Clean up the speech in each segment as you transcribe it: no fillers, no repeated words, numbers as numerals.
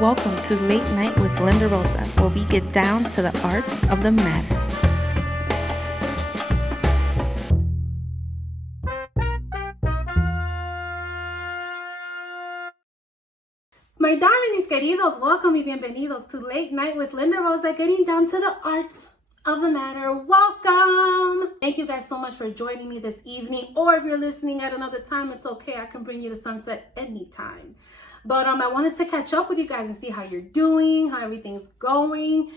Welcome to Late Night with Linda Rosa, where we get down to the arts of the matter. My darlings queridos, welcome y bienvenidos to Late Night with Linda Rosa, getting down to the arts of the matter. Welcome! Thank you guys so much for joining me this evening, or if you're listening at another time, it's okay. I can bring you to sunset anytime. But I wanted to catch up with you guys and see how you're doing, how everything's going.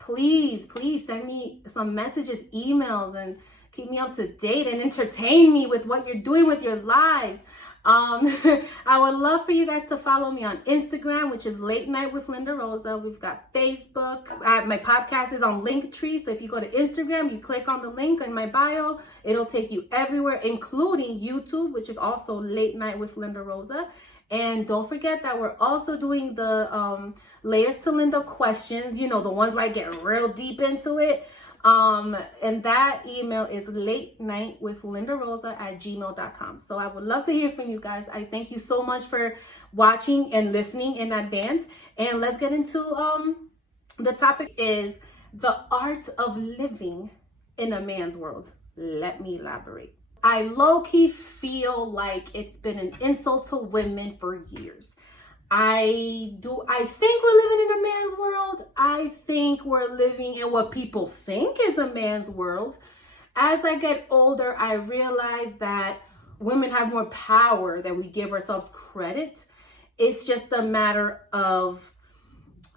Please send me some messages, emails, and keep me up to date and entertain me with what you're doing with your lives. I would love for you guys to follow me on Instagram, which is Late Night with Linda Rosa. We've got Facebook. My podcast is on Linktree. So if you go to Instagram, you click on the link in my bio, it'll take you everywhere, including YouTube, which is also Late Night with Linda Rosa. And don't forget that we're also doing the Layers to Linda questions, you know, the ones where I get real deep into it. And that email is latenightwithlindarosa@gmail.com. So I would love to hear from you guys. I thank you so much for watching and listening in advance. And let's get into the topic is the art of living in a man's world. Let me elaborate. I low-key feel like it's been an insult to women for years. I think we're living in a man's world. I think we're living in what people think is a man's world. As I get older, I realize that women have more power than we give ourselves credit. It's just a matter of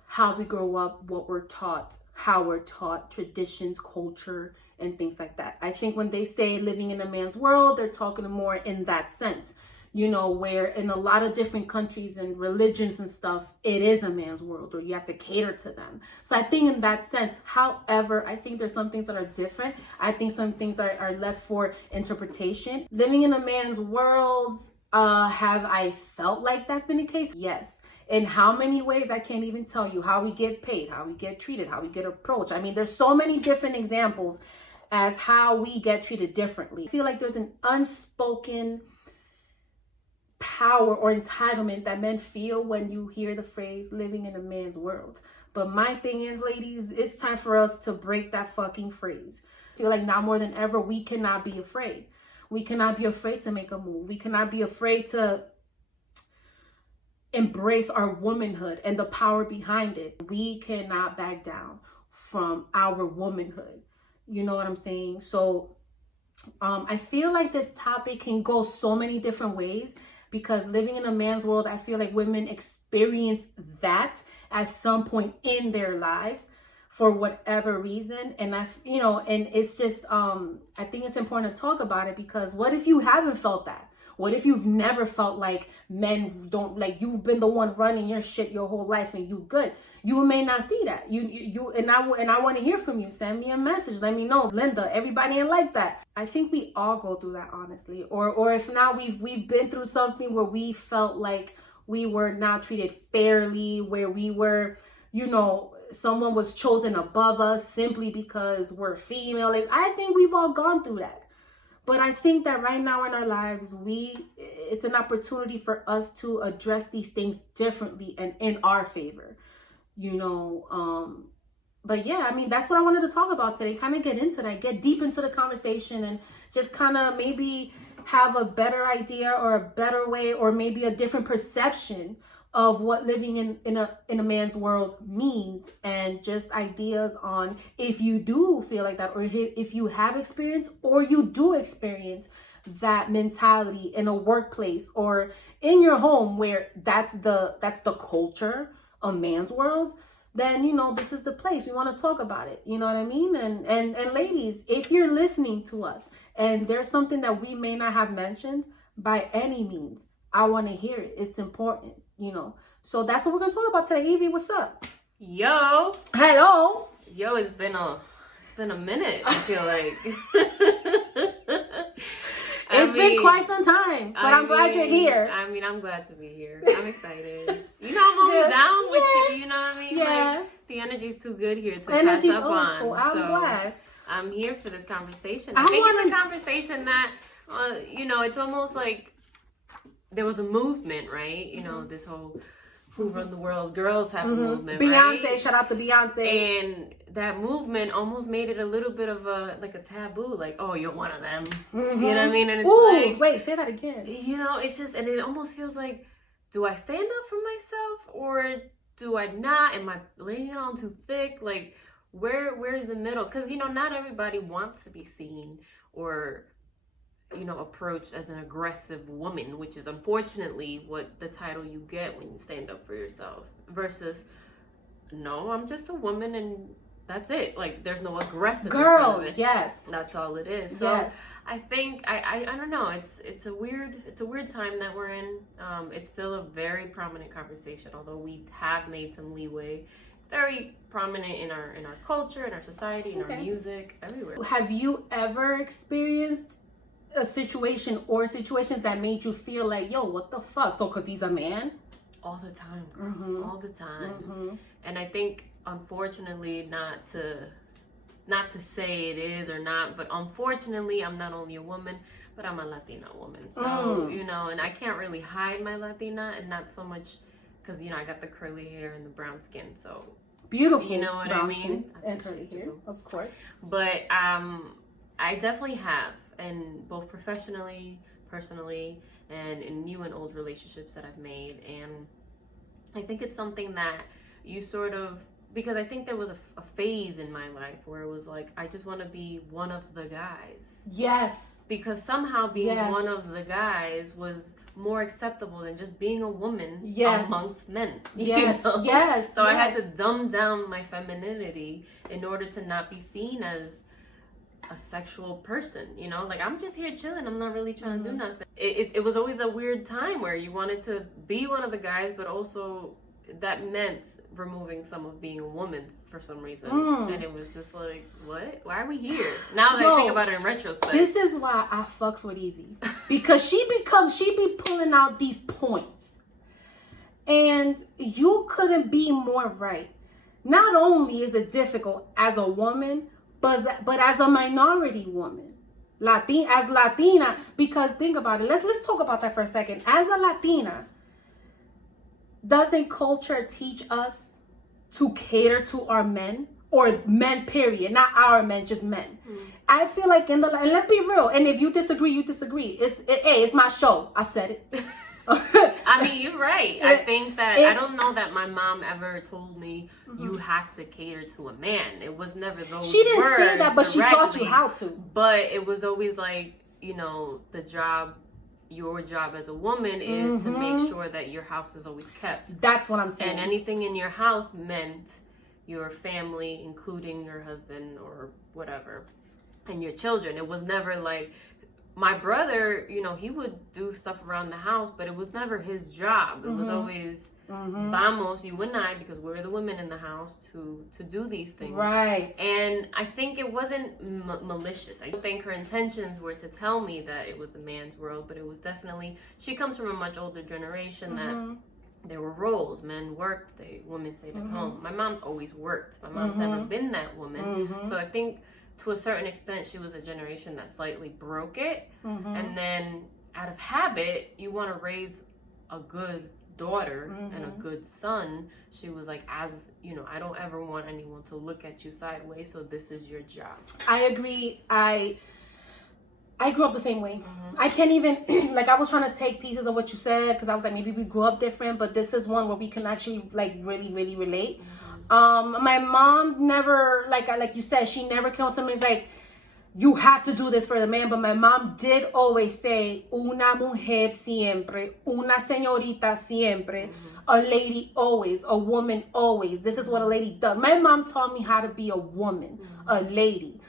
how we grow up, what we're taught, how we're taught, traditions, culture, and things like that. I think when they say living in a man's world, they're talking more in that sense. You know, where in a lot of different countries and religions and stuff, it is a man's world, or you have to cater to them. So I think in that sense, however, I think there's some things that are different. I think some things are left for interpretation. Living in a man's world, have I felt like that's been the case? Yes. In how many ways, I can't even tell you. How we get paid, how we get treated, how we get approached. I mean, there's so many different examples as how we get treated differently. I feel like there's an unspoken power or entitlement that men feel when you hear the phrase living in a man's world. But my thing is, ladies, it's time for us to break that fucking phrase. I feel like now more than ever, we cannot be afraid. We cannot be afraid to make a move. We cannot be afraid to embrace our womanhood and the power behind it. We cannot back down from our womanhood. You know what I'm saying? So I feel like this topic can go so many different ways, because living in a man's world, I feel like women experience that at some point in their lives for whatever reason. And and it's just, I think it's important to talk about it, because what if you haven't felt that? What if you've never felt like men don't, like, you've been the one running your shit your whole life and you good? You may not see that. I want to hear from you. Send me a message. Let me know. Linda, everybody ain't like that. I think we all go through that, honestly. Or if not, we've been through something where we felt like we were not treated fairly, where we were, someone was chosen above us simply because we're female. Like, I think we've all gone through that. But I think that right now in our lives, it's an opportunity for us to address these things differently and in our favor, But yeah, I mean, that's what I wanted to talk about today. Kind of get into that, get deep into the conversation, and just kind of maybe have a better idea or a better way, or maybe a different perception of what living in a man's world means, and just ideas on if you do feel like that, or if you have experienced or you do experience that mentality in a workplace or in your home where that's the culture, a man's world. Then this is the place we want to talk about it. You know what I mean? And ladies, if you're listening to us and there's something that we may not have mentioned, by any means, I want to hear it. It's important, So that's what we're gonna talk about today. Evie, what's up? Yo. Hello. Yo, it's been a minute, I feel like. It's been quite some time, but I'm glad you're here. I'm glad to be here. I'm excited. I'm always down with you, you know what I mean? Yeah. Like, the energy's too good here to pass up on. Cool. I'm glad. I'm here for this conversation. I think it's a conversation that, it's almost like there was a movement, right? This whole Who Run the World's girls have a movement, Beyonce, right? shout out to Beyonce. And that movement almost made it a little bit of a taboo, like, oh, you're one of them. You know what I mean? And it's wait, say that again. You know, it's just, and it almost feels like, do I stand up for myself or do I not? Am I laying it on too thick? Like, where's the middle? Because, you know, not everybody wants to be seen or, you know, approached as an aggressive woman, which is unfortunately what the title you get when you stand up for yourself, versus, no, I'm just a woman and that's it. Like, there's no aggressive girl. Yes, that's all it is. So yes. I think I don't know. It's a weird time that we're in. It's still a very prominent conversation, although we have made some leeway. It's very prominent in our culture, in our society, in our music, everywhere. Have you ever experienced a situation or situations that made you feel like, yo, what the fuck? So, because he's a man? All the time, girl. All the time. And I think, unfortunately, not to say it is or not, but unfortunately, I'm not only a woman, but I'm a Latina woman. So, you know, and I can't really hide my Latina, and not so much because, you know, I got the curly hair and the brown skin. So beautiful. You know what I mean? And curly hair, of course. But I definitely have, and both professionally, personally, and in new and old relationships that I've made. And I think it's something that you sort of, because I think there was a phase in my life where it was like, I just want to be one of the guys. Yes. Because somehow being one of the guys was more acceptable than just being a woman amongst men. Yes. You know? Yes. So I had to dumb down my femininity in order to not be seen as a sexual person, you know, like, I'm just here chilling, I'm not really trying to do nothing. It was always a weird time where you wanted to be one of the guys, but also that meant removing some of being a woman for some reason. And it was just like, what? Why are we here? Now that I think about it in retrospect. This is why I fucks with Evie. Because she be pulling out these points. And you couldn't be more right. Not only is it difficult as a woman, but as a minority woman, Latina, because think about it. Let's talk about that for a second. As a Latina, doesn't culture teach us to cater to our men, or men, period? Not our men, just men. I feel like and let's be real. And if you disagree, you disagree. It's my show. I said it. I mean, you're right. I think that I don't know that my mom ever told me you have to cater to a man. It was never those words. She didn't say that, but directly, she taught you how to. But it was always like, you know, your job as a woman is to make sure that your house is always kept. That's what I'm saying. And anything in your house meant your family, including your husband or whatever, and your children. It was never like, my brother, you know, he would do stuff around the house, but it was never his job. It was always, vamos, you and I, because we're the women in the house, to do these things. Right. And I think it wasn't malicious. I don't think her intentions were to tell me that it was a man's world, but it was definitely, she comes from a much older generation that there were roles. Men worked, women stayed at home. My mom's always worked. My mom's never been that woman. So I think, to a certain extent, she was a generation that slightly broke it. And then out of habit, you want to raise a good daughter and a good son. She was like, as you know, I don't ever want anyone to look at you sideways, so this is your job. I agree. I grew up the same way. I can't even, like, I was trying to take pieces of what you said, because I was like, maybe we grew up different, but this is one where we can actually, like, really, really relate. My mom never, like you said, she never came to me and was like, you have to do this for the man. But my mom did always say, una mujer siempre, una señorita siempre, a lady always, a woman always. This is what a lady does. My mom taught me how to be a woman, a lady.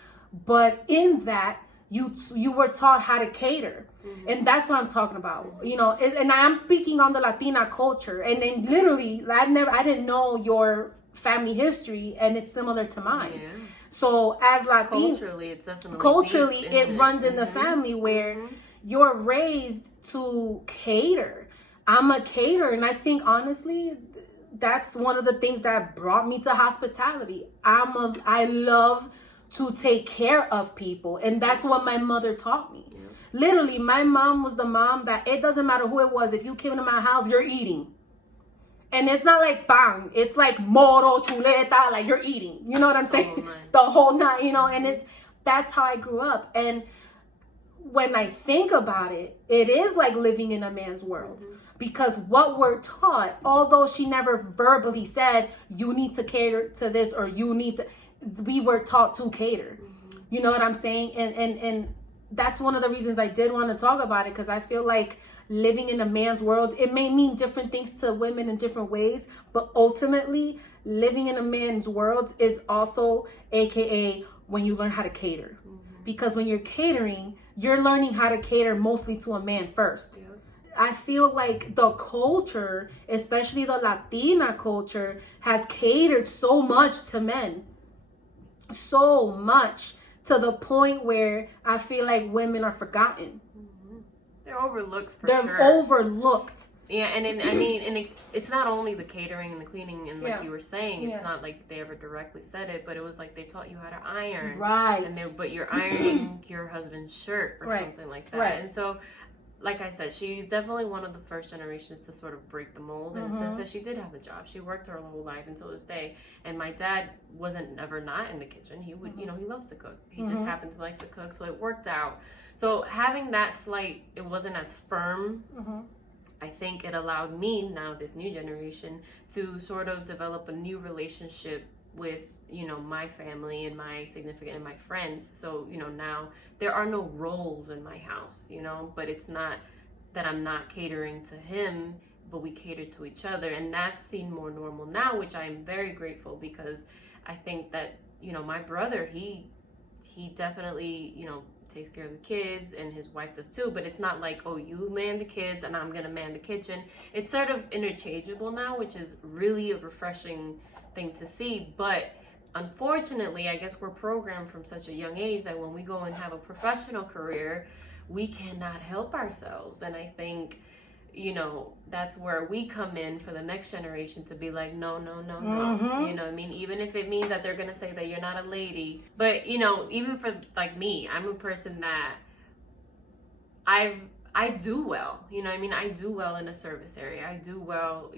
But in that, you were taught how to cater. And that's what I'm talking about. You know, and I am speaking on the Latina culture. And then literally, I didn't know your family history, and it's similar to mine. So as Latin, culturally it runs in the family where you're raised to cater. I'm a caterer, and I think honestly that's one of the things that brought me to hospitality. I love to take care of people, and that's what my mother taught me. Literally, my mom was the mom that it doesn't matter who it was. If you came into my house, you're eating. And it's not like bang, it's like moro, chuleta, like you're eating. You know what I'm saying? The whole night, you know, and that's how I grew up. And when I think about it, it is like living in a man's world. Because what we're taught, although she never verbally said, you need to cater to this or you need to, we were taught to cater. You know what I'm saying? And that's one of the reasons I did want to talk about it, because I feel like living in a man's world, it may mean different things to women in different ways, but ultimately living in a man's world is also AKA when you learn how to cater. Because when you're catering, you're learning how to cater mostly to a man first. I feel like the culture, especially the Latina culture, has catered so much to men. So much, to the point where I feel like women are forgotten. They're overlooked for sure. They're overlooked. Yeah, it's not only the catering and the cleaning, and like you were saying, it's not like they ever directly said it, but it was like they taught you how to iron. Right. But you're ironing your husband's shirt or something like that. Right. And so, like I said, she's definitely one of the first generations to sort of break the mold in the sense that she did have a job. She worked her whole life until this day. And my dad wasn't ever not in the kitchen. He would, he loves to cook. He just happened to like to cook, so it worked out. So having that slight, it wasn't as firm. I think it allowed me, now this new generation, to sort of develop a new relationship with, my family and my significant and my friends. So, now there are no roles in my house, but it's not that I'm not catering to him, but we cater to each other. And that's seen more normal now, which I am very grateful, because I think that, my brother, he definitely, takes care of the kids, and his wife does too, but it's not like, oh, you man the kids and I'm gonna man the kitchen. It's sort of interchangeable now, which is really a refreshing thing to see. But unfortunately, I guess we're programmed from such a young age that when we go and have a professional career, we cannot help ourselves. And I think, that's where we come in for the next generation to be like, no. Even if it means that they're going to say that you're not a lady. But, even for like me, I'm a person that I do well, I do well in the service area. I do well,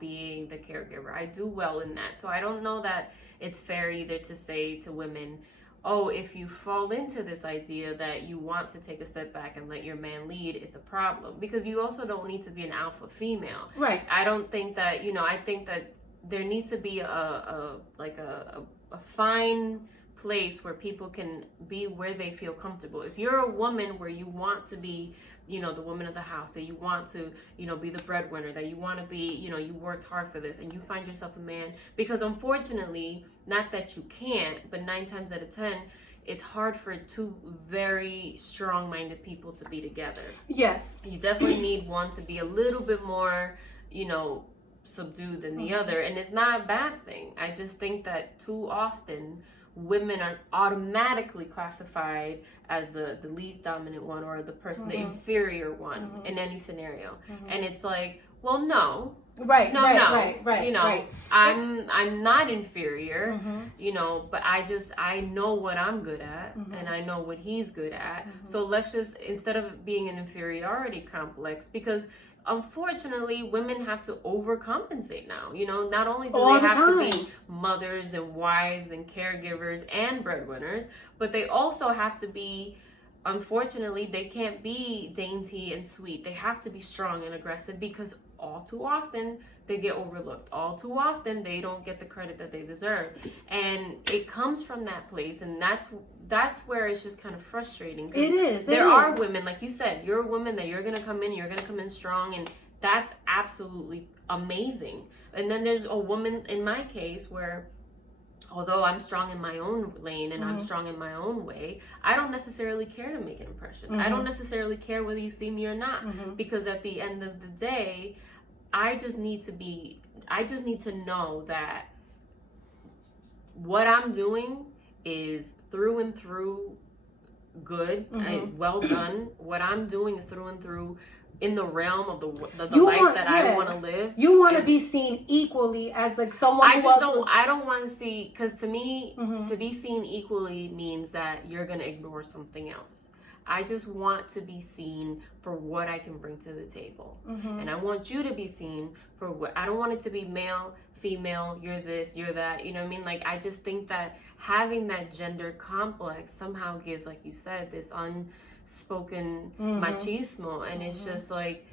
being the caregiver. I do well in that. So I don't know that it's fair either to say to women, oh, if you fall into this idea that you want to take a step back and let your man lead, it's a problem. Because you also don't need to be an alpha female. Right. I don't think that, I think that there needs to be a fine place where people can be where they feel comfortable. If you're a woman where you want to be, the woman of the house, that you want to, be the breadwinner, that you want to be, you worked hard for this, and you find yourself a man, because unfortunately, not that you can't, but 9 times out of 10, it's hard for two very strong-minded people to be together. Yes. You definitely need one to be a little bit more, subdued than the other, and it's not a bad thing. I just think that too often women are automatically classified as the least dominant one, or the person, the inferior one in any scenario. And it's like, well, no. Right. I'm not inferior, but I know what I'm good at, and I know what he's good at. So let's just, instead of being an inferiority complex, because unfortunately, women have to overcompensate now. Not only do they have to be mothers and wives and caregivers and breadwinners, but they also have to be, unfortunately, they can't be dainty and sweet. They have to be strong and aggressive, because all too often they get overlooked. All too often they don't get the credit that they deserve. And it comes from that place, and that's where it's just kind of frustrating. It is. There are women, like you said, you're a woman that you're going to come in strong, and that's absolutely amazing. And then there's a woman, in my case, where although I'm strong in my own lane and I'm strong in my own way, I don't necessarily care to make an impression. I don't necessarily care whether you see me or not, because at the end of the day, I just need to know that what I'm doing is through and through good and well done. What I'm doing is through and through in the realm of the life that I want to live. You want to be seen equally as like someone. I don't want to see, because to me, to be seen equally means that you're going to ignore something else. I just want to be seen for what I can bring to the table. And I want you to be seen for what, I don't want it to be male, female, you're this, you're that, you know what I mean? Like, I just think that having that gender complex somehow gives, like you said, this unspoken machismo. And it's just like,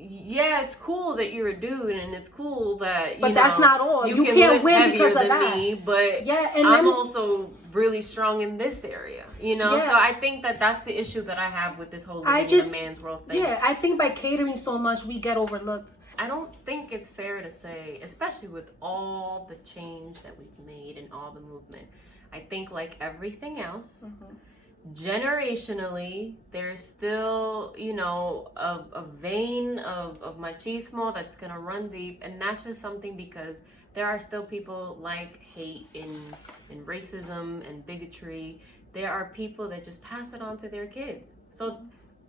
yeah, it's cool that you're a dude, and it's cool that but that's not all. You can't win because of that. Me, but yeah, and I'm also really strong in this area, you know. Yeah. So I think that that's the issue that I have with this whole living in a man's world thing. Yeah, I think by catering so much, we get overlooked. I don't think it's fair to say, especially with all the change that we've made and all the movement. I think, like everything else, generationally, there's still, you know, a vein of machismo that's gonna run deep, and that's just something because there are still people like hate and racism and bigotry. There are people that just pass it on to their kids. So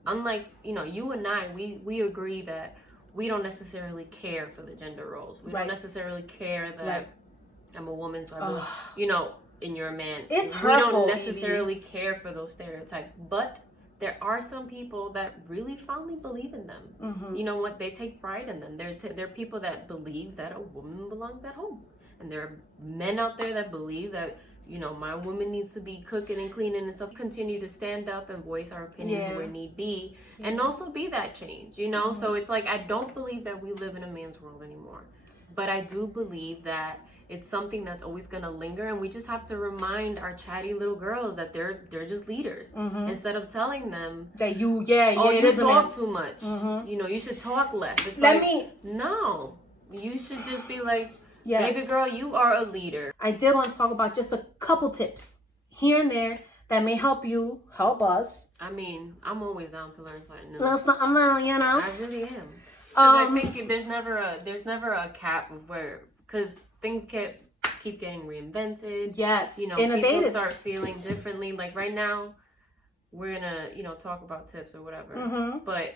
unlike, you know, you and I, we agree that we don't necessarily care for the gender roles. We don't necessarily care that I'm a woman, so I will, you know, and you're a man. It's we hurtful, don't necessarily care for those stereotypes, but there are some people that really fondly believe in them. You know what? They take pride in them. They're people that believe that a woman belongs at home, and there are men out there that believe that, you know, my woman needs to be cooking and cleaning and stuff. Continue to stand up and voice our opinions where need be, and also be that change. You know, so it's like I don't believe that we live in a man's world anymore, but I do believe that it's something that's always going to linger, and we just have to remind our chatty little girls that they're just leaders, instead of telling them that you talk too much. You know, you should talk less. It's no, you should just be like, baby girl, you are a leader. I did want to talk about just a couple tips here and there that may help us. I mean, I'm always down to learn something new. You know. I really am. I think there's never a cap of where, because things keep getting reinvented. Yes, you know, innovative. People start feeling differently. Like right now, we're gonna, you know, talk about tips or whatever. But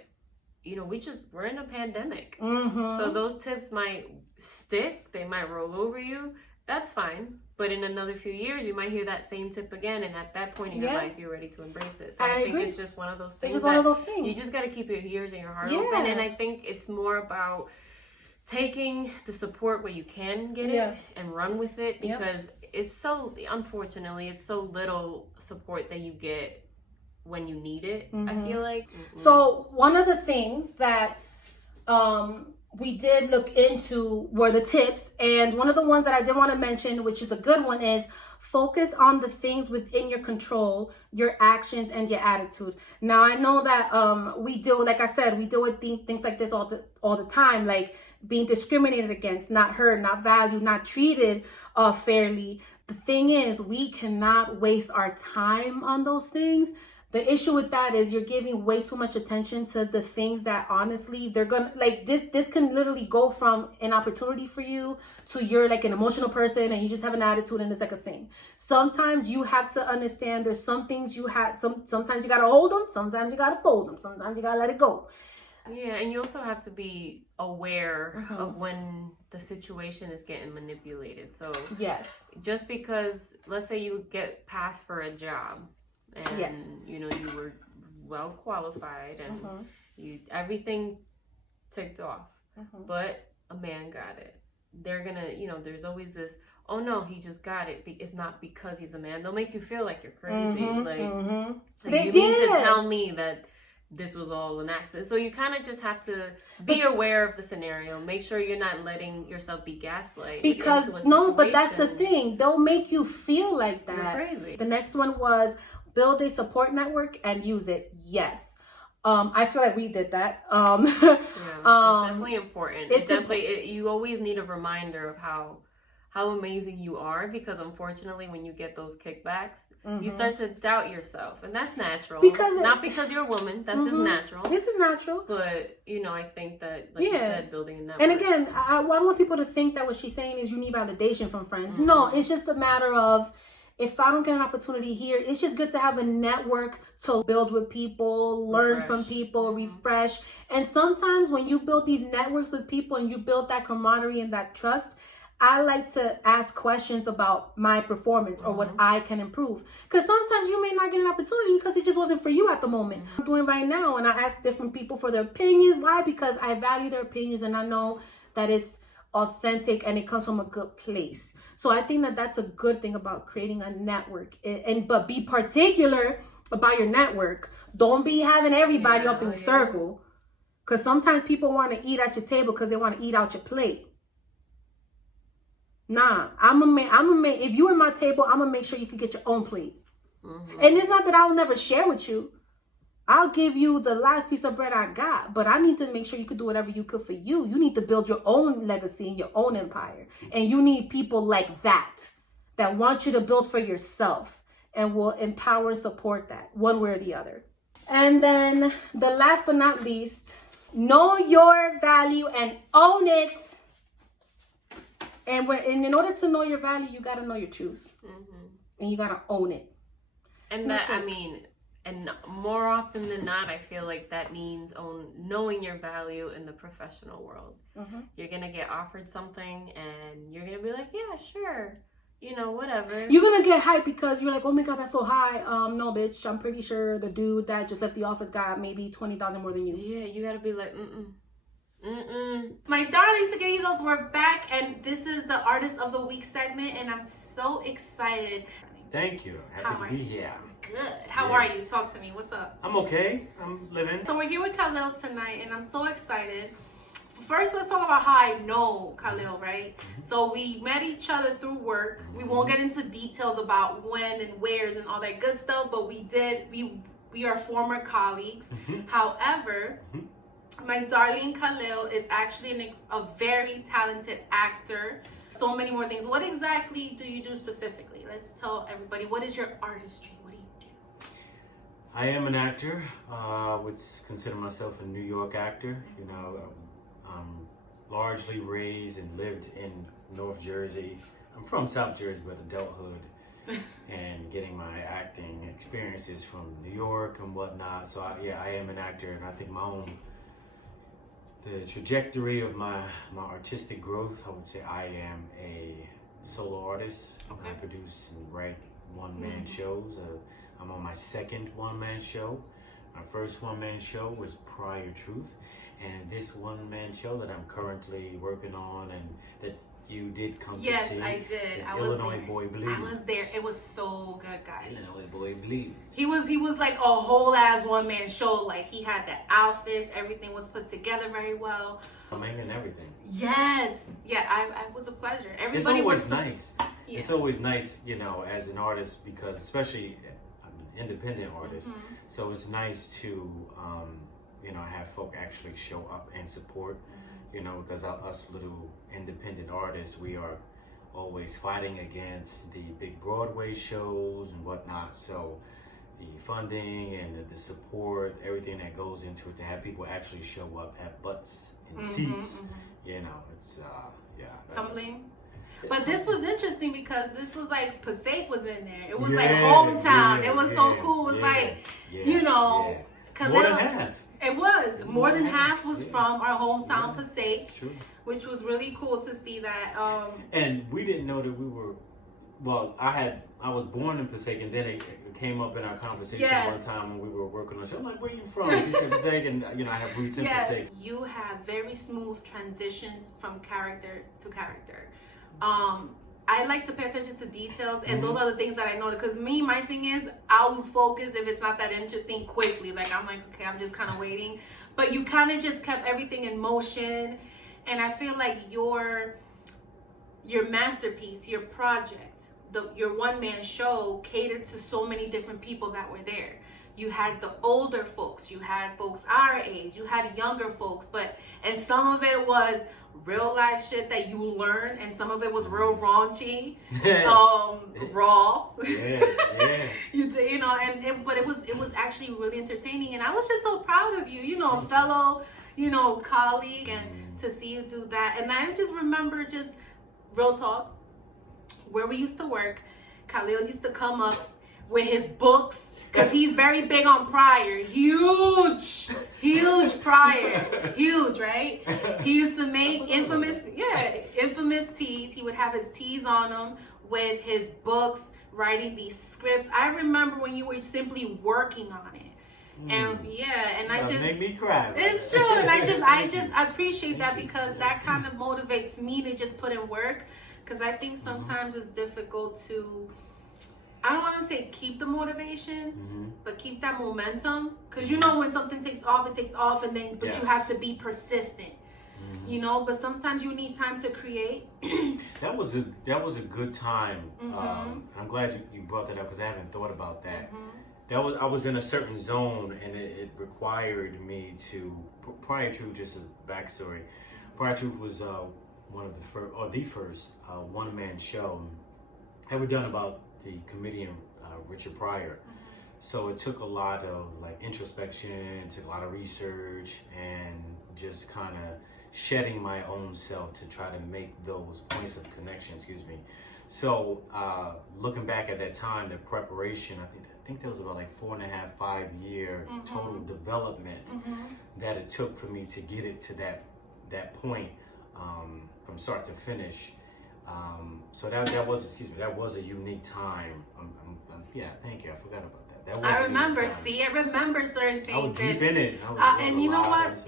you know, we're in a pandemic, so those tips might stick. They might roll over you. That's fine. But in another few years, you might hear that same tip again, and at that point in your life, you're ready to embrace it. So I think it's just one of those things. It's just one of those things. You just got to keep your ears and your heart open. And I think it's more about taking the support where you can get it and run with it, because unfortunately, it's so little support that you get when you need it. I feel like. So one of the things that we did look into were the tips, and one of the ones that I did want to mention, which is a good one, is focus on the things within your control, your actions, and your attitude. Now, I know that we deal, like I said, we deal with things like this all the time, like being discriminated against, not heard, not valued, not treated fairly. The thing is, we cannot waste our time on those things. The issue with that is you're giving way too much attention to the things that honestly they're gonna, like, this can literally go from an opportunity for you to you're like an emotional person and you just have an attitude and it's like a thing. Sometimes you have to understand there's some things sometimes you gotta hold them, sometimes you gotta fold them, sometimes you gotta let it go. Yeah, and you also have to be aware of when the situation is getting manipulated. So just because, let's say you get passed for a job, and you know you were well qualified and you everything ticked off, but a man got it. They're gonna, you know, there's always this, oh no, he just got it. It's not because he's a man. They'll make you feel like you're crazy. Like you mean to tell me that this was all an accident? So you kind of just have to be aware of the scenario. Make sure you're not letting yourself be gaslighted. Because but that's the thing. They'll make you feel like that. You're crazy. The next one was build a support network and use it. Yes. I feel like we did that. It's definitely important. It's definitely you always need a reminder of how amazing you are, because unfortunately when you get those kickbacks, you start to doubt yourself, and that's natural. Not because you're a woman, that's just natural. This is natural. But you know, I think that, like you said, building a network. And again, I don't want people to think that what she's saying is you need validation from friends. No, it's just a matter of, if I don't get an opportunity here, it's just good to have a network to build with people, learn from people, refresh. And sometimes when you build these networks with people and you build that camaraderie and that trust, I like to ask questions about my performance or what I can improve. Because sometimes you may not get an opportunity because it just wasn't for you at the moment. I'm doing right now, and I ask different people for their opinions. Why? Because I value their opinions, and I know that it's authentic and it comes from a good place. So I think that that's a good thing about creating a network. But be particular about your network. Don't be having everybody up in a circle. Because sometimes people want to eat at your table because they want to eat out your plate. Nah, if you in my table, I'm gonna make sure you can get your own plate. And it's not that I'll never share with you. I'll give you the last piece of bread I got, but I need to make sure you can do whatever you could for you. You need to build your own legacy and your own empire. And you need people like that want you to build for yourself and will empower and support that one way or the other. And then the last but not least, know your value and own it. And in order to know your value, you got to know your truth. And you got to own it. And that, I mean, and more often than not, I feel like that means knowing your value in the professional world. You're going to get offered something and you're going to be like, yeah, sure. You know, whatever. You're going to get hyped because you're like, oh my God, that's so high. No, bitch, I'm pretty sure the dude that just left the office got maybe 20,000 more than you. Yeah, you got to be like, My darlings, queridos, we're back, and this is the Artist of the Week segment, and I'm so excited. Thank you. Happy to be here. Good. How are you? Talk to me. What's up? I'm okay. I'm living. So we're here with Khalil tonight, and I'm so excited. First, let's talk about how I know Khalil, right? So we met each other through work. We won't get into details about when and wheres and all that good stuff, but we are former colleagues. However, my darling Khalil is actually a very talented actor. So many more things. What exactly do you do specifically? Let's tell everybody, what is your artistry? What do you do? I am an actor. Would consider myself a New York actor. You know, I'm largely raised and lived in North Jersey. I'm from South Jersey, but adulthood and getting my acting experiences from New York and whatnot. So I am an actor, and I think the trajectory of my artistic growth, I would say I am a solo artist. I produce and write one-man shows. I'm on my second one-man show. My first one-man show was Pryor Truth, and this one-man show that I'm currently working on and that you did come to see. Yes, I did. I was Illinois there. Boy Bleeds. I was there. It was so good, guys. Illinois Boy Bleeds. He was like a whole ass one man show. Like he had the outfits, everything was put together very well. Filming and everything. Yes. Yeah, I was a pleasure. Everybody it's always was nice. Yeah. It's always nice, you know, as an artist, because especially I'm an independent artist, so it's nice to you know, have folk actually show up and support. You know, because us little independent artists, we are always fighting against the big Broadway shows and whatnot. So the funding and the support, everything that goes into it, to have people actually show up, have butts in seats, you know, it's, humbling. But this was interesting because this was like Passaic was in there. It was Yeah, like hometown. yeah, it was yeah, so cool. It was like, you know, more than half. It was. More than half was from our hometown, Passaic. True. Which was really cool to see that. And we didn't know that we were, well, I was born in Passaic, and then it came up in our conversation one time when we were working on the show. I'm like, where are you from? He said Passaic, and you know, I have roots in Passaic. You have very smooth transitions from character to character. I like to pay attention to details, and those are the things that I notice. Because my thing is, I'll lose focus if it's not that interesting quickly. Like, I'm like, okay, I'm just kind of waiting. But you kind of just kept everything in motion. And I feel like your masterpiece, your project, your one-man show catered to so many different people that were there. You had the older folks, you had folks our age, you had younger folks, and some of it was real life shit that you learn, and some of it was real raunchy, raw. You know, but it was actually really entertaining, and I was just so proud of you. You know, a fellow, you know, colleague, and to see you do that. And I just remember, just real talk, where we used to work, Khalil used to come up with his books. Because he's very big on Pryor. Huge Pryor. Huge, right? He used to make infamous teas. He would have his teas on them with his books, writing these scripts. I remember when you were simply working on it. And I just make me cry. It's true. And I appreciate that, because that kind of motivates me to just put in work. Because I think sometimes it's difficult to, I don't want to say keep the motivation, but keep that momentum. Because you know when something takes off, it takes off, and then you have to be persistent. You know, but sometimes you need time to create. That was a good time. I'm glad you brought that up, because I haven't thought about that. I was in a certain zone, and it required me to. Pryor Truth, just a backstory. Pryor Truth was one of the first one-man show ever done about the comedian Richard Pryor. So it took a lot of like introspection, it took a lot of research, and just kind of shedding my own self to try to make those points of connection. So looking back at that time, the preparation, I think there was about like 4.5, 5 year total development that it took for me to get it to that point from start to finish. So that was a unique time. Thank you. I forgot about that. I remember certain things. I was deep in it. And you know what?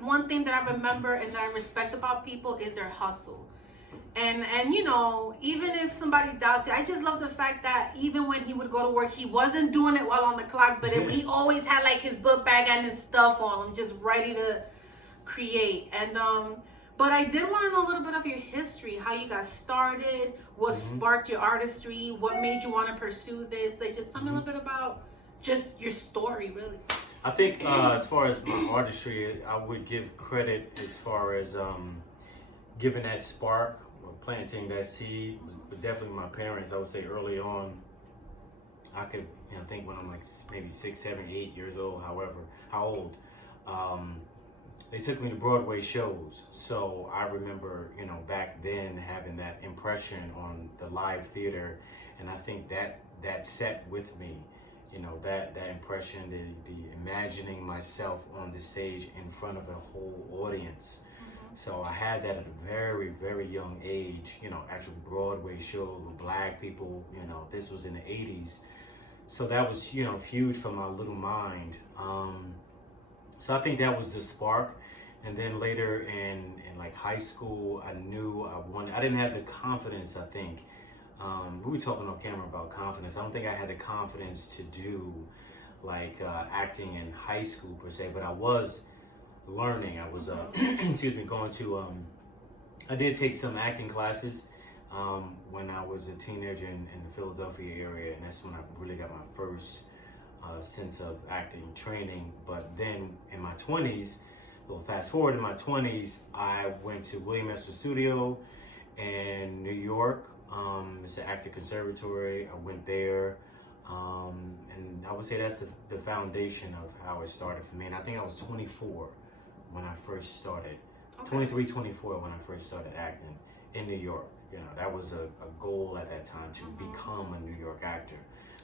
One thing that I remember and that I respect about people is their hustle. And you know, even if somebody doubts it, I just love the fact that even when he would go to work, he wasn't doing it while on the clock, but he always had like his book bag and his stuff on him, just ready to create. And but I did want to know a little bit of your history, how you got started, what sparked your artistry, what made you want to pursue this. Like, just tell me a little bit about just your story, really. I think as far as my artistry, I would give credit as far as giving that spark or planting that seed was definitely my parents. I would say early on, I could think when I'm like maybe 6, 7, 8 years old, how old. They took me to Broadway shows, so I remember, back then having that impression on the live theater, and I think that set with me, that impression, the imagining myself on the stage in front of a whole audience. So I had that at a very, very young age, actual Broadway show with black people, this was in the 80s. So that was, huge for my little mind. So I think that was the spark. And then later in like high school, I knew I wanted, I didn't have the confidence, I think. We were talking off camera about confidence. I don't think I had the confidence to do like acting in high school per se, but I was learning. I was, going to, I did take some acting classes when I was a teenager in the Philadelphia area, and that's when I really got my first sense of acting training. But then in my 20s, a little fast forward, in my 20s, I went to William Esper Studio in New York. It's an acting conservatory. I went there, and I would say that's the foundation of how it started for me. And I think I was 24 when I first started, 23, 24 when I first started acting in New York. That was a goal at that time, to become a New York actor.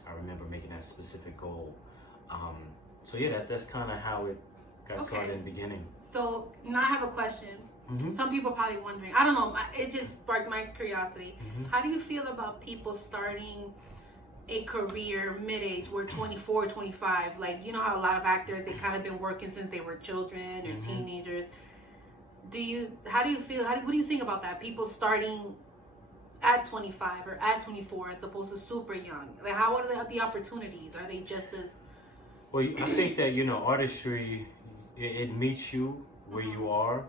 I remember making that specific goal. So yeah, that's kind of how it got started in the beginning. So now I have a question. Some people are probably wondering. I don't know. It just sparked my curiosity. How do you feel about people starting a career mid-age? We're 24, 25. Like, you know how a lot of actors, they kind of been working since they were children or teenagers. How do you feel? What do you think about that? People starting at 25 or at 24 as opposed to super young. Like, how are the opportunities? Are they just as... Well, I think that, artistry, it meets you where you are.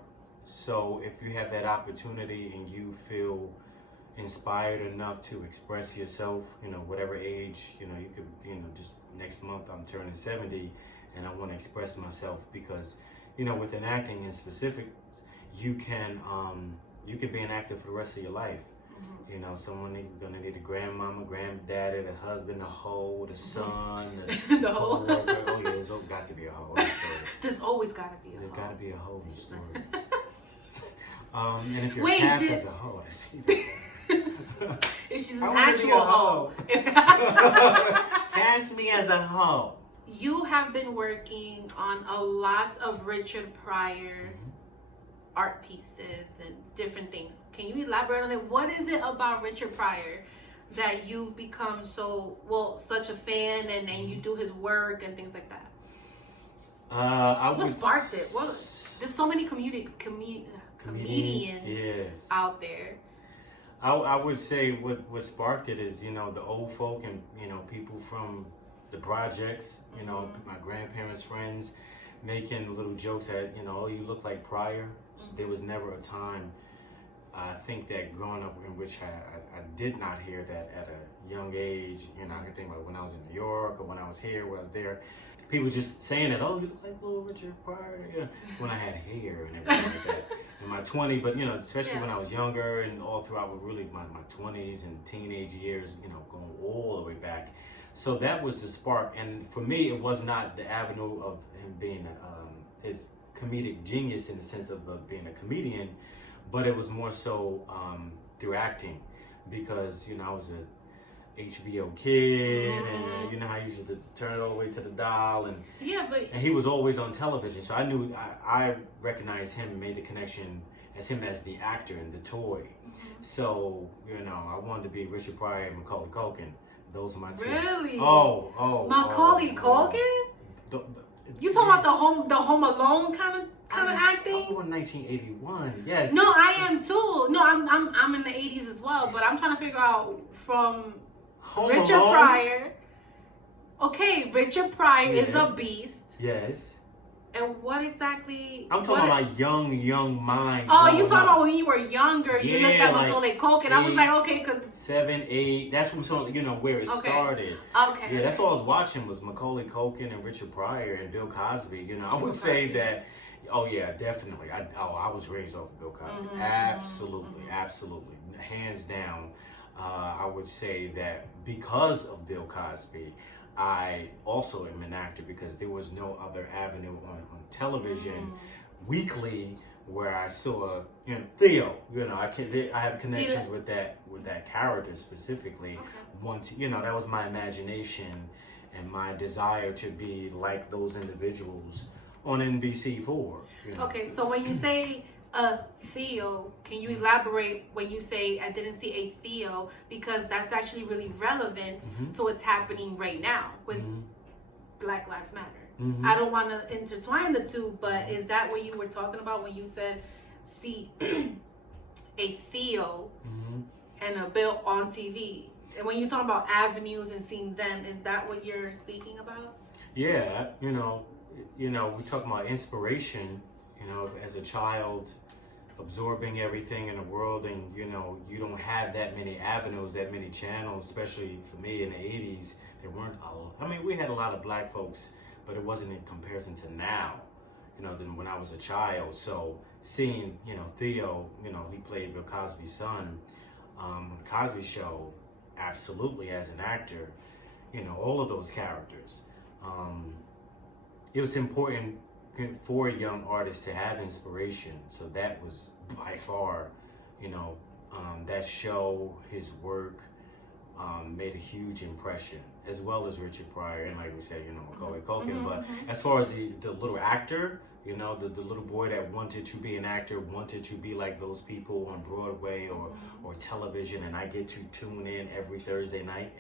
So if you have that opportunity and you feel inspired enough to express yourself, whatever age, you could, just next month I'm turning 70 and I want to express myself because, within acting in specific, you can be an actor for the rest of your life. Someone gonna need a grandmama, granddaddy, the husband, the hoe, the son, the hoe. Oh yeah, there's got to be a hoe in the story. There's always got to be a hoe. There's got to be a hoe in the story. And if you're cast as a hoe, I see that. If she's an actual hoe. Can't Cast me as a hoe. You have been working on a lot of Richard Pryor art pieces and different things. Can you elaborate on it? What is it about Richard Pryor that you've become such a fan, and you do his work and things like that? What sparked it? There's so many comedians yes. out there. I would say what sparked it is, the old folk and, people from the projects, my grandparents' friends making little jokes that, oh, you look like Pryor. There was never a time, I think, that growing up in which I did not hear that at a young age. I can think about when I was in New York or when I was here, when I was there. People just saying that, oh, you look like little Richard Pryor. Yeah. It's when I had hair and everything like that. In my 20s, but especially when I was younger and all throughout really my 20s and teenage years, going all the way back. So that was the spark. And for me, it was not the avenue of him being his comedic genius in the sense of being a comedian, but it was more so through acting, because I was a HBO kid, and you know how I used to turn it all the way to the dial, and and he was always on television, so I knew I recognized him and made the connection as him as the actor and the toy. So I wanted to be Richard Pryor and Macaulay Culkin. Those are my two. Really? Oh. Macaulay Culkin? You talking about the Home Alone kind of acting? I'm born 1981. Yes. No, I am too. No, I'm in the 80s as well, but I'm trying to figure out from Richard Pryor. Okay, Richard Pryor is a beast. Yes. And what exactly? I'm talking about young mind. Oh, you talking about when you were younger? You looked at Macaulay Culkin. I was like, okay, because 7, 8. That's what I'm talking. Where it started. Okay. Yeah, that's all I was watching was Macaulay Culkin and Richard Pryor and Bill Cosby. I would say that. Oh yeah, definitely. I was raised off of Bill Cosby. Absolutely, hands down. I would say that because of Bill Cosby, I also am an actor, because there was no other avenue on television weekly where I saw Theo. I have connections with that character specifically. That was my imagination and my desire to be like those individuals on NBC4. Okay, so when you say Theo, can you elaborate when you say I didn't see a Theo, because that's actually really relevant to what's happening right now with Black Lives Matter. I don't want to intertwine the two, but is that what you were talking about when you said see a Theo and a Bill on TV? And when you talk about avenues and seeing them, is that what you're speaking about? Yeah, we talk about inspiration, as a child, absorbing everything in the world, and you don't have that many avenues, that many channels, especially for me in the 80s. There weren't we had a lot of black folks, but it wasn't in comparison to now, than when I was a child. So seeing, Theo, he played Bill Cosby's son, Cosby Show, absolutely, as an actor, all of those characters. It was important for young artists to have inspiration. So that was by far, that show, his work, made a huge impression, as well as Richard Pryor and, like we said, Macaulay Culkin. But as far as the little actor, the little boy that wanted to be an actor, wanted to be like those people on Broadway or television, and I get to tune in every Thursday night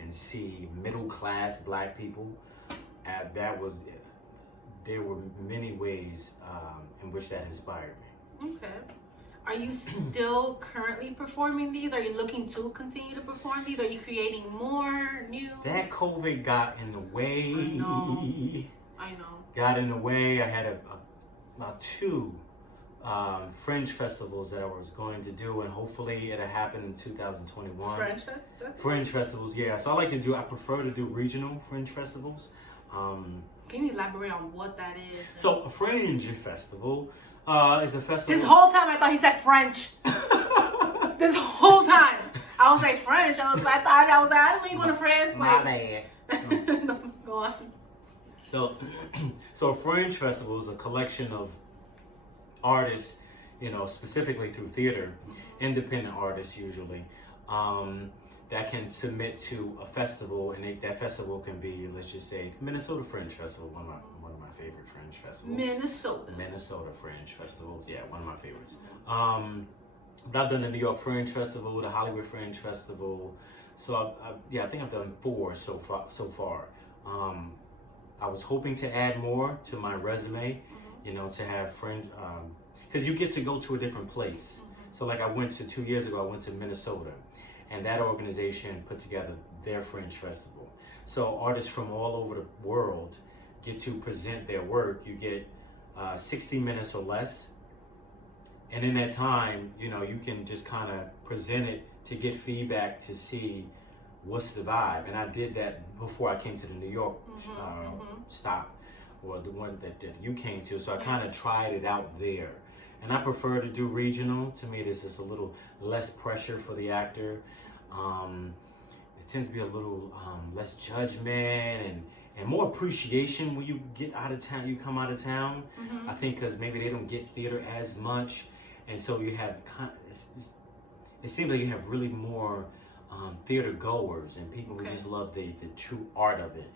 and see middle-class black people. There were many ways in which that inspired me. Okay. Are you still currently performing these? Are you looking to continue to perform these? Are you creating more new? That COVID got in the way. I know. Got in the way. I had about 2 Fringe Festivals that I was going to do, and hopefully it'll happen in 2021. Fringe Festivals? Fringe Festivals, yeah. So I prefer to do regional Fringe Festivals. Can you elaborate on what that is? So a Fringe Festival is a festival. This whole time I thought he said French. This whole time. I was like French. I don't even go to France. My bad. No, go on. So a Fringe Festival is a collection of artists, specifically through theater, independent artists usually, that can submit to a festival, and that festival can be, let's just say, Minnesota Fringe Festival, one of my favorite Fringe festivals. Minnesota Fringe Festival, yeah, one of my favorites. But I've done the New York Fringe Festival, the Hollywood Fringe Festival. So I think I've done 4 so far. I was hoping to add more to my resume, to have Fringe, because you get to go to a different place. So like 2 years ago, I went to Minnesota, and that organization put together their Fringe Festival. So artists from all over the world get to present their work. You get 60 minutes or less. And in that time, you can just kind of present it to get feedback to see what's the vibe. And I did that before I came to the New York stop, or the one that you came to. So I kind of tried it out there. And I prefer to do regional. To me, there's just a little less pressure for the actor. It tends to be a little less judgment and more appreciation when you get out of town. You come out of town. I think because maybe they don't get theater as much, and so you have. It seems like you have really more theater goers and people who just love the true art of it.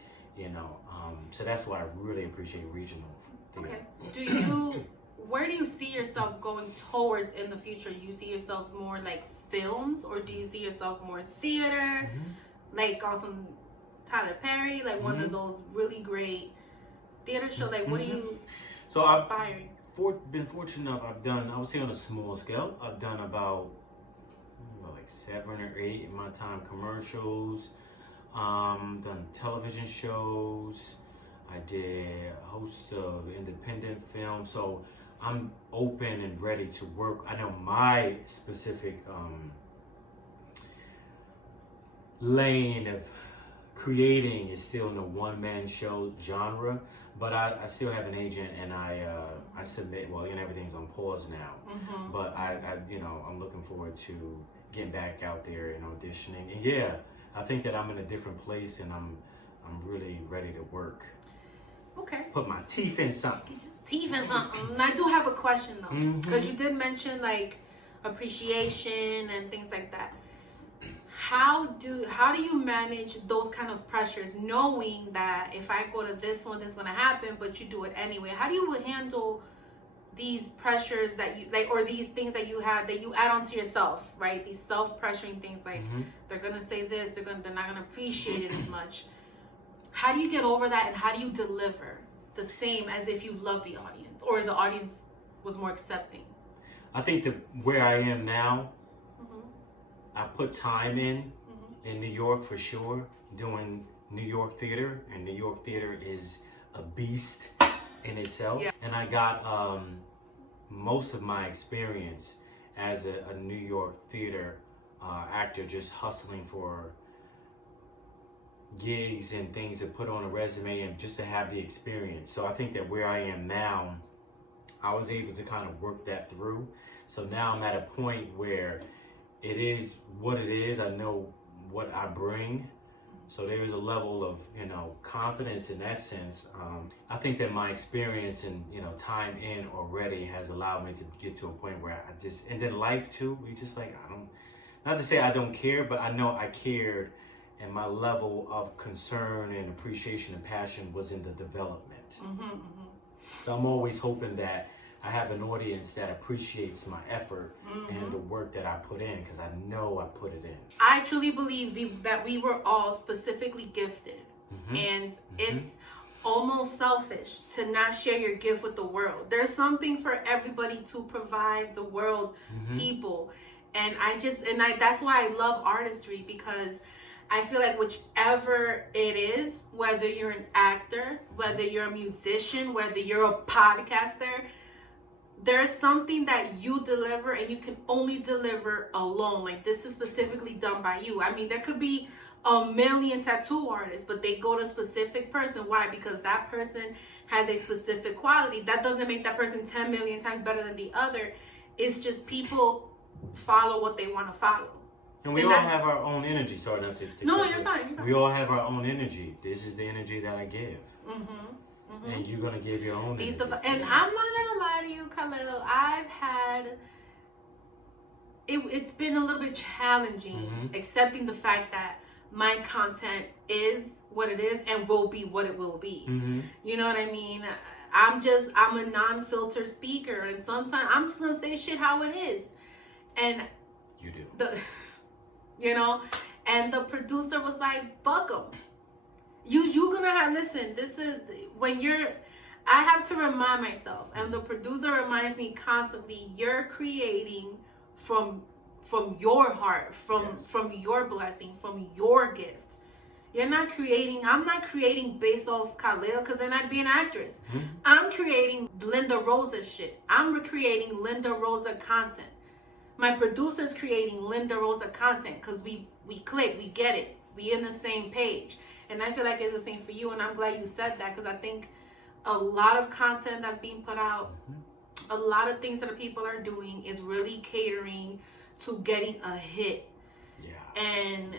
So that's why I really appreciate regional theater. Okay. Where do you see yourself going towards in the future? Do you see yourself more like films, or do you see yourself more theater, like on some Tyler Perry, like one of those really great theater shows? Like, what do you aspiring? I've been fortunate enough. I would say on a small scale, I've done about like 7 or 8 in my time commercials. Done television shows. I did a host of independent films. So I'm open and ready to work. I know my specific lane of creating is still in the one-man show genre, but I still have an agent, and I submit. Well, everything's on pause now, but I'm looking forward to getting back out there and auditioning. And I think that I'm in a different place, and I'm really ready to work. Okay. Put my teeth in something. I do have a question though, because you did mention like appreciation and things like that. How do you manage those kind of pressures, knowing that if I go to this one, this is gonna happen, but you do it anyway? How do you handle these pressures that you like, or these things that you have that you add onto yourself, right? These self-pressuring things, like they're gonna say this, they're not gonna appreciate it as much. How do you get over that, and how do you deliver the same as if you love the audience, or the audience was more accepting? I think that where I am now, I put time in New York for sure, doing New York theater, and New York theater is a beast in itself. Yeah. And I got most of my experience as a New York theater actor, just hustling for gigs and things to put on a resume and just to have the experience. So I think that where I am now, I was able to kind of work that through. So now I'm at a point where it is what it is. I know what I bring. So there is a level of, confidence in that sense. I think that my experience and, time in already has allowed me to get to a point where and then life too, we just like, not to say I don't care, but I know I cared, and my level of concern and appreciation and passion was in the development. So I'm always hoping that I have an audience that appreciates my effort and the work that I put in, because I know I put it in. I truly believe that we were all specifically gifted, and it's almost selfish to not share your gift with the world. There's something for everybody to provide the world, people, and that's why I love artistry, because I feel like whichever it is, whether you're an actor, whether you're a musician, whether you're a podcaster, there's something that you deliver, and you can only deliver alone. Like, this is specifically done by you. I mean, there could be a million tattoo artists, but they go to a specific person. Why? Because that person has a specific quality. That doesn't make that person 10 million times better than the other. It's just people follow what they want to follow. And we all have our own energy. Sorry, not to no, you're fine. We all have our own energy. This is the energy that I give. And you're going to give your own energy. And I'm not going to lie to you, Khalil. I've had it's been a little bit challenging accepting the fact that my content is what it is and will be what it will be. You know what I mean? I'm a non-filtered speaker, and sometimes I'm just gonna say shit how it is. And you do. You know, and the producer was like, "Fuck 'em. You gonna have listen. This is when you're." I have to remind myself, and the producer reminds me constantly. You're creating from your heart, from your blessing, from your gift. You're not creating. I'm not creating based off Khalil because then I'd be an actress. I'm creating Linda Rosa shit. I'm creating Linda Rosa content. My producer's creating Linda Rosa content because we click, we get it, we in the same page. And I feel like it's the same for you. And I'm glad you said that because I think a lot of content that's being put out, a lot of things that people are doing is really catering to getting a hit. And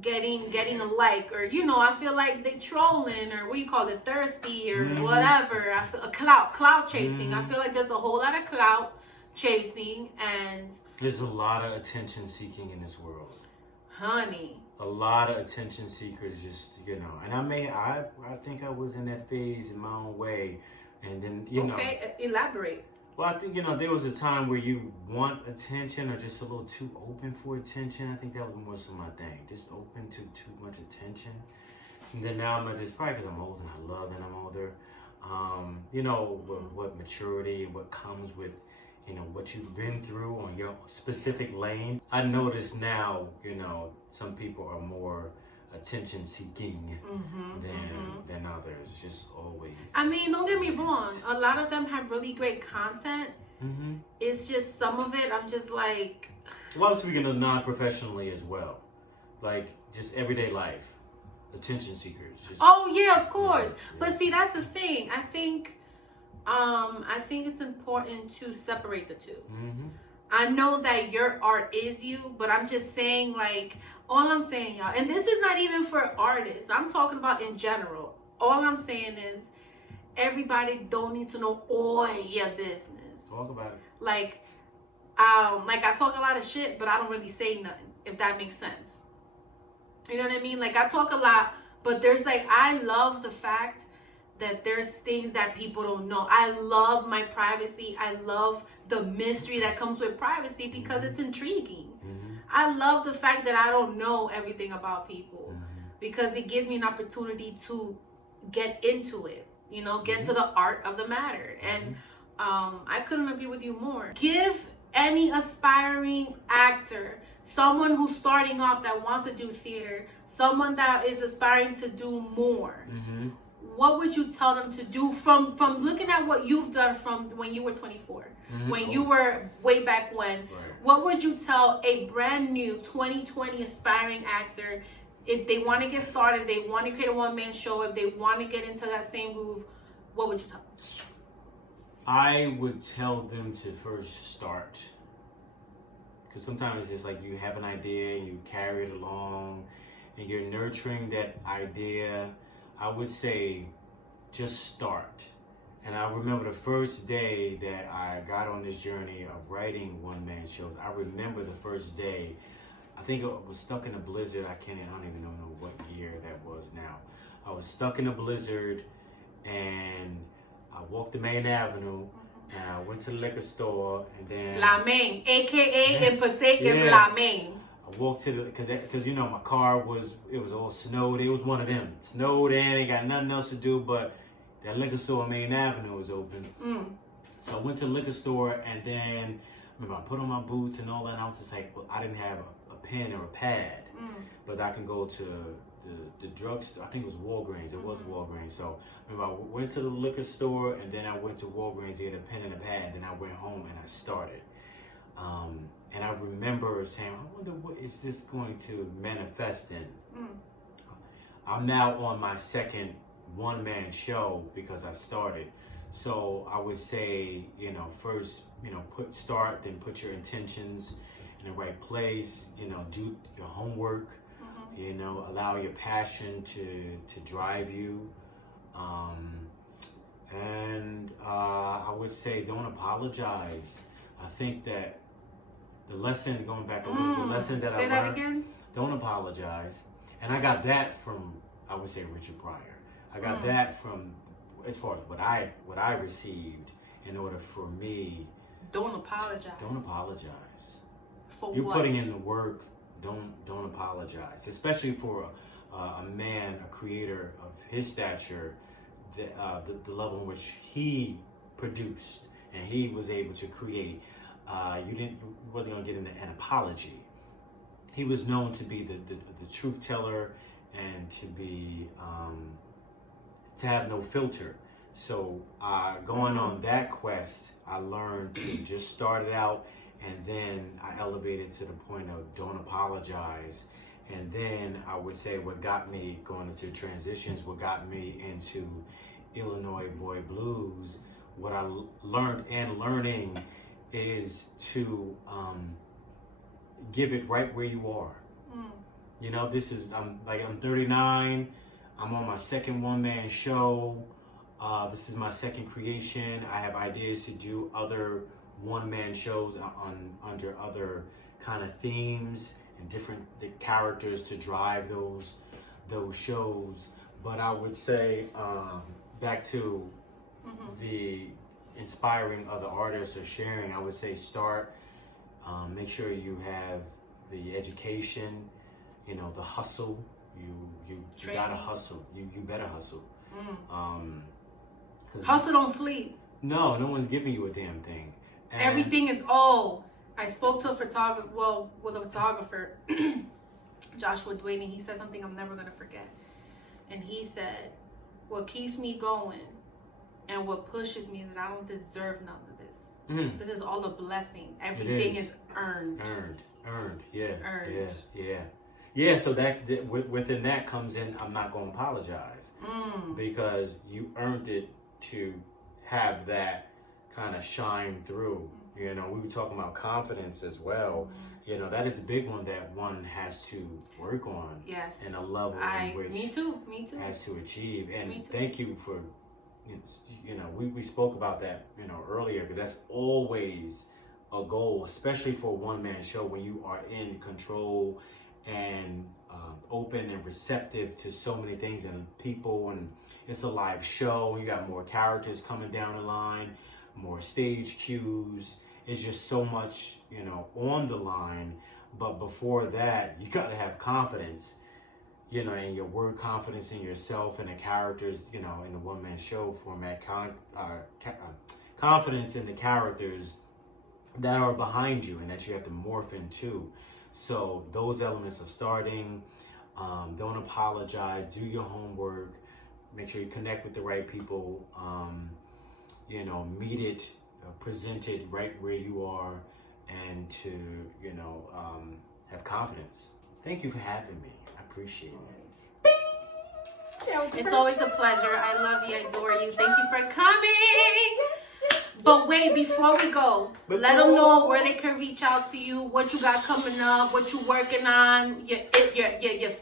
getting a like, or you know, I feel like they trolling, or what you call it, thirsty, or whatever. I feel a clout chasing. I feel like there's a whole lot of clout chasing, and there's a lot of attention seeking in this world, honey. A lot of attention seekers, just and I think I was in that phase in my own way, and then Okay, elaborate. Well, I think there was a time where you want attention or just a little too open for attention. I think that was more so my thing, just open to too much attention. And then now I'm just probably because I'm old and I love that I'm older. What maturity and what comes with what you've been through on your specific lane. I notice now, some people are more attention seeking than others. Just always. I mean, don't get me wrong. A lot of them have really great content. It's just some of it I'm just like. Well, I was speaking of non-professionally as well, like just everyday life, attention seekers. Oh yeah, of course. But see, that's the thing. I think it's important to separate the two. I know that your art is you, but I'm just saying, like, all I'm saying, y'all, and this is not even for artists. I'm talking about in general. All I'm saying is everybody don't need to know all your business. Talk about it. Like I talk a lot of shit, but I don't really say nothing, if that makes sense. You know what I mean? Like, I talk a lot, but there's I love the fact that there's things that people don't know. I love my privacy. I love the mystery that comes with privacy because it's intriguing. I love the fact that I don't know everything about people because it gives me an opportunity to get into it, get to the art of the matter. And I couldn't agree with you more. Give any aspiring actor, someone who's starting off that wants to do theater, someone that is aspiring to do more. What would you tell them to do from looking at what you've done from when you were 24, when you were way back when? Right. What would you tell a brand new 2020 aspiring actor if they want to get started, they want to create a one-man show, if they want to get into that same groove? What would you tell them? I would tell them to first start, because sometimes it's just like you have an idea, you carry it along, and you're nurturing that idea. I would say just start. And I remember the first day that I got on this journey of writing one-man shows. I remember the first day, I think I was stuck in a blizzard. I don't even know what year that was now. I was stuck in a blizzard and I walked to Main Avenue and I went to the liquor store and then... La Main, a.k.a. in Passaic is La Main. I walked to because my car was all snowed. It was one of them. Snowed in, ain't got nothing else to do, but that liquor store on Main Avenue was open. So I went to the liquor store and then I put on my boots and all that, and I was just like, well, I didn't have a pen or a pad, but I can go to the drugstore. I think it was Walgreens. It was Walgreens. So I went to the liquor store and then I went to Walgreens to get a pen and a pad. Then I went home and I started. And I remember saying, I wonder what is this going to manifest in? I'm now on my second one-man show because I started. So I would say, first, start, then put your intentions in the right place, do your homework, allow your passion to drive you. And I would say don't apologize. I think that the lesson, going back a little, the lesson that I learned. Say that again? Don't apologize. And I got that from, I would say, Richard Pryor. I got that from, as far as what I received in order for me. Don't apologize. Don't apologize. For You're what? putting in the work. Don't apologize. Especially for a man, a creator of his stature, the level in which he produced and he was able to create. You wasn't gonna get into an apology. He was known to be the truth teller and to be to have no filter. So going on that quest, I learned to just start it out, and then I elevated to the point of don't apologize. And then I would say what got me going into transitions, what got me into Illinois Boy Blues, what I learned and learning is to give it right where you are. You know, this is, I'm 39, I'm on my second one-man show. This is my second creation. I have ideas to do other one-man shows under other kind of themes and different characters to drive those shows. But I would say back to the inspiring other artists or sharing, I would say start, make sure you have the education, you know, the hustle. You gotta hustle. You better hustle. Hustle, don't sleep. No one's giving you a damn thing. And everything is I spoke to a photographer, Joshua Dwayne, and he said something I'm never gonna forget. And he said, what keeps me going and what pushes me is that I don't deserve none of this. This is all a blessing. Everything is earned. Earned. Yeah. Earned. Yeah. So that within that comes in, I'm not going to apologize because you earned it to have that kind of shine through. You know, we were talking about confidence as well. You know, that is a big one that one has to work on. Yes. In a level in which me too. Has to achieve. And thank you for, you know, we spoke about that, you know, earlier, because that's always a goal, especially for a one-man show, when you are in control and open and receptive to so many things and people, and it's a live show. You got more characters coming down the line, more stage cues. It's just so much, you know, on the line. But before that, you got to have confidence, you know, in your word, confidence in yourself and the characters, you know, in the one-man show format, confidence in the characters that are behind you and that you have to morph into. So those elements of starting, don't apologize, do your homework, make sure you connect with the right people, you know, meet it, present it right where you are, and to, you know, have confidence. Thank you for having me. I appreciate it. It's always a pleasure. I love you. I adore you. Thank you for coming. But wait, before we go, let them know where they can reach out to you, what you got coming up, what you're working on, your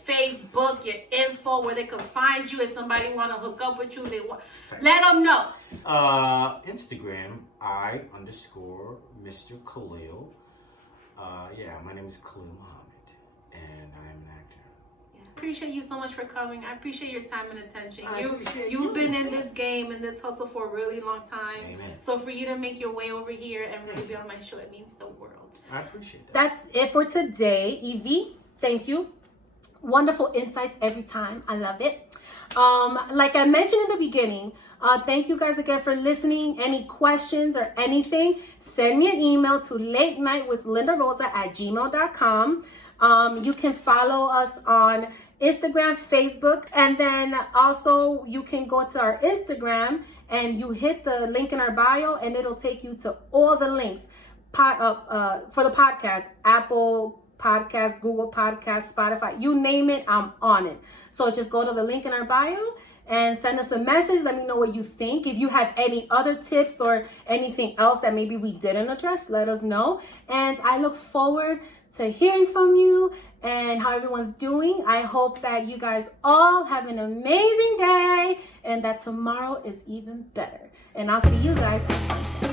Facebook, your info, where they can find you if somebody want to hook up with you. Let them know. Instagram, I_Mr. Khalil. My name is Khalil Muhammad, and I am an actor. Appreciate you so much for coming. I appreciate your time and attention. You've been in this game and this hustle for a really long time. Amen. So for you to make your way over here and really be on my show, it means the world. I appreciate that. That's it for today, Evie. Thank you. Wonderful insights every time. I love it. Like I mentioned in the beginning, thank you guys again for listening. Any questions or anything, send me an email to latenightwithlindarosa@gmail.com. You can follow us on Instagram, Facebook, and then also you can go to our Instagram and you hit the link in our bio and it'll take you to all the links for the podcast, Apple Podcasts, Google Podcasts, Spotify, you name it, I'm on it. So just go to the link in our bio and send us a message. Let me know what you think. If you have any other tips or anything else that maybe we didn't address, let us know. And I look forward to hearing from you and how everyone's doing. I hope that you guys all have an amazing day and that tomorrow is even better. And I'll see you guys at sunset.